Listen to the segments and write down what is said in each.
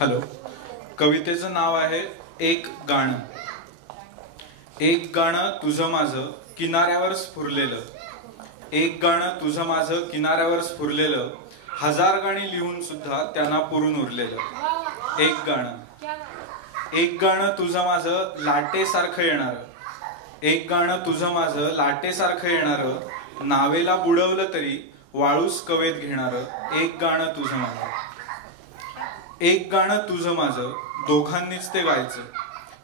Hello. कवितेचं नाव आहे एक गाणं. एक गाणं तुझं माझं किनाऱ्यावर स्फुरलेलं, एक गाणं तुझं माझं किनाऱ्यावर स्फुरलेलं, हजार गाणी लिहून सुद्धा त्यांना पुरून उरलेलं. एक गाणं. एक गाणं तुझं माझं लाटेसारखं येणारं, एक गाणं तुझं माझं लाटेसारखं येणारं, नावेला बुडवलं तरी वाळूस कवेत घेणारं. एक गाणं तुझं माझं. एक गाणं तुझं माझं दोघांनीच ते गायचं,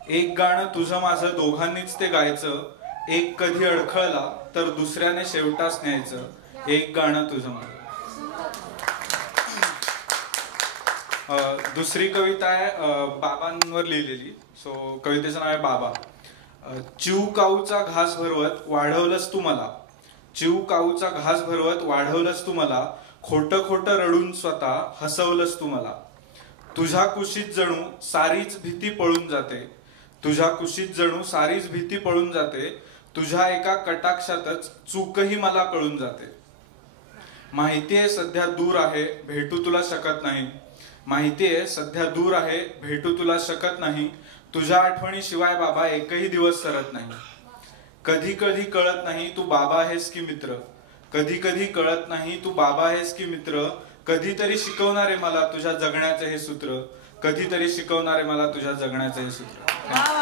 एक गाणं तुझं माझं दोघांनीच ते गायचं, एक कधी अडखळला तर दुसऱ्याने शेवटास न्यायचं. एक गाणं तुझं माझं. दुसरी कविता आहे बाबांवर लिहिलेली. सो कवितेचं नाव आहे बाबा. चिव काऊचा घास भरवत वाढवलंस तू मला, चिव काऊचा घास भरवत वाढवलंस तू मला, खोटं खोटं रडून स्वतः हसवलंस तू मला. तुझ्या कुशीत जणू सारीच भीती पळून जाते, तुझ्या कुशीत जणू सारीच भीती पळून जाते, तुझ्या एका कटाक्षातच चूकही मला कळून जाते. माहितीये सध्या दूर आहे भेटू तुला शकत नाही, माहितीये सध्या दूर आहे भेटू तुला शकत नाही, तुझ्या आठवणीशिवाय बाबा एकही दिवस सरत नाही. कधी कधी कळत नाही तू बाबा आहेस की मित्र, कधी कधी कळत नाही तू बाबा आहेस की मित्र, कधीतरी शिकवणारे मला तुझ्या जगण्याचे हे सूत्र, कधीतरी शिकवणारे मला तुझ्या जगण्याचे हे सूत्र.